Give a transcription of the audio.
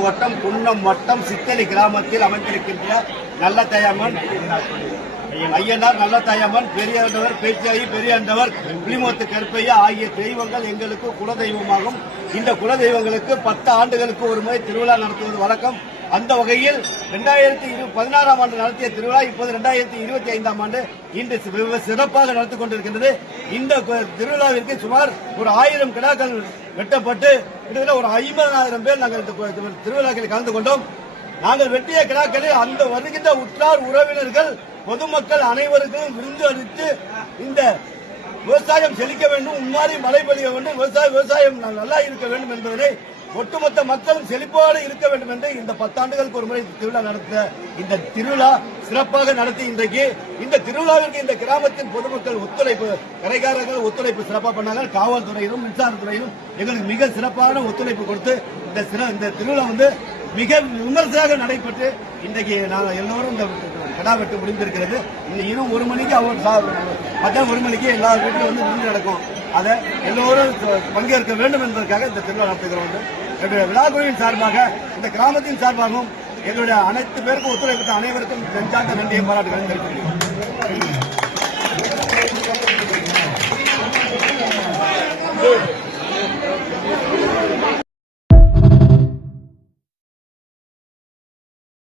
மாவட்டம் குன்னம் வட்டம் சித்தலி கிராமத்தில் அமைந்திருக்கின்ற நல்ல தயம்மன் ஐயனார் நல்ல தயம்மன் பெரியாண்டவர் பேச்சாயி பெரியாண்டவர் புலிமோத்து கருப்பையா ஆகிய தெய்வங்கள் எங்களுக்கு குலதெய்வமாகும். இந்த குலதெய்வங்களுக்கு 10 ஆண்டுகளுக்கு ஒரு முறை திருவிழா நடத்துவது வழக்கம். அந்த வகையில் 2016ஆம் ஆண்டு நடத்திய திருவிழா இப்போது 2025ஆம் ஆண்டு இன்று சிறப்பாக நடத்தி கொண்டிருக்கின்றது. இந்த திருவிழாவிற்கு சுமார் ஒரு 1000 கிடாக்கள் வெட்டப்பட்டு கிட்டத்தட்ட ஒரு 50,000 பேர் நாங்கள் இந்த திருவிழாக்களில் கலந்து கொண்டோம். நாங்கள் வெட்டிய கிடாக்களில் அந்த வருகின்ற உற்றார் உறவினர்கள் பொதுமக்கள் அனைவருக்கும் விருந்து அளித்து இந்த விவசாயம் செழிக்க வேண்டும், முன்மாறி மழை பெய்ய வேண்டும், விவசாயம் நல்லா இருக்க வேண்டும் என்பதனை ஒட்டுமொத்த மக்களும் செழிப்போடு இருக்க வேண்டும் என்று இந்த 10 ஆண்டுகளுக்கு ஒரு முறை திருவிழா நடத்த இந்த திருவிழா சிறப்பாக நடத்தி இன்றைக்கு இந்த திருவிழாவிற்கு இந்த கிராமத்தின் பொதுமக்கள் ஒத்துழைப்பு கரைக்காரர்கள் ஒத்துழைப்பு சிறப்பாக பண்ணாங்க. காவல்துறையிலும் மின்சாரத்துறையிலும் எங்களுக்கு மிக சிறப்பான ஒத்துழைப்பு கொடுத்து இந்த திருவிழா மிக விமர்சையாக நடைபெற்று இன்றைக்கு நாங்கள் எல்லோரும் இந்த கடா வெட்டு முடிந்திருக்கிறது. இன்னும் 1 மணிக்கு மத்தியானம் 1 மணிக்கு எல்லா வீட்டிலும் விருந்து நடக்கும். அதை எல்லோரும் பங்கேற்க வேண்டும் என்பதற்காக இந்த திருவிழா நடத்துகிறோம். என்னுடைய விழாக்குழுவின் சார்பாக இந்த கிராமத்தின் சார்பாகவும் எங்களுடைய அனைத்து பேருக்கும் ஒத்துழைப்பு அனைவருக்கும் நெஞ்சார்ந்த நன்றியை பாராட்டுகிறேன்.